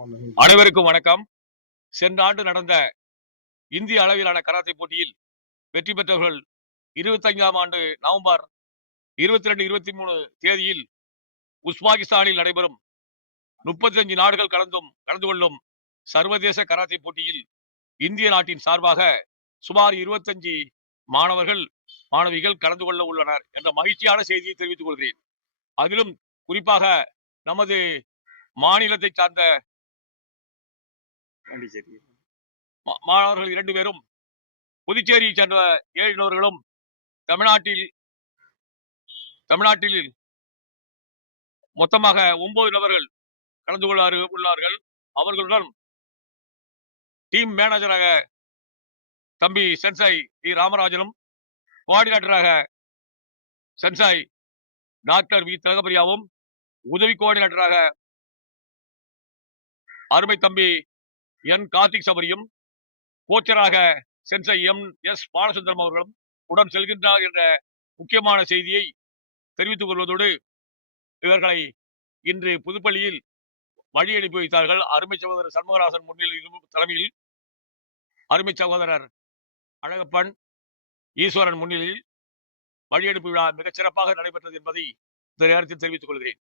அனைவருக்கும் வணக்கம். சென்ற ஆண்டு நடந்த இந்திய அளவிலான கராத்தே போட்டியில் வெற்றி பெற்றவர்கள் 25ஆம் ஆண்டு நவம்பர் 22, 23 தேதியில் உஸ்பாகிஸ்தானில் நடைபெறும் 35 நாடுகள் கலந்து கொள்ளும் சர்வதேச கராத்தே போட்டியில் இந்திய நாட்டின் சார்பாக சுமார் 25 மாணவர்கள் மாணவிகள் கலந்து கொள்ள உள்ளனர் என்ற மகிழ்ச்சியான செய்தியை தெரிவித்துக் கொள்கிறேன். அதிலும் குறிப்பாக நமது மாநிலத்தை சார்ந்த மாணவர்கள் 2 பேரும் புதுச்சேரியை சேர்ந்த 7 நபர்களும் தமிழ்நாட்டில் மொத்தமாக 9 நபர்கள் கலந்து கொள்ள உள்ளார்கள். அவர்களுடன் டீம் மேனேஜராக தம்பி சென்சாய் டி ராமராஜனும், கோஆர்டினேட்டராக சென்சாய் டாக்டர் வி திலகபிரியாவும், உதவி கோஆர்டினேட்டராக அருமை தம்பி என் கார்த்திக் சபரியும், கோச்சராக சென்சாய் எம் எஸ் பாலசுந்தரம் அவர்களும் உடன் செல்கின்றார் என்ற முக்கியமான செய்தியை தெரிவித்துக் கொள்வதோடு, இவர்களை இன்று புதுப்பள்ளியில் வழி அனுப்பி வைத்தார்கள். அருமை சகோதரர் சண்முகராசன் தலைமையில், அருமை சகோதரர் அழகப்பன், ஈஸ்வரன் முன்னிலையில் வழி அனுப்பி விழா மிகச் சிறப்பாக நடைபெற்றது என்பதை இந்த நேரத்தில் தெரிவித்துக் கொள்கிறேன்.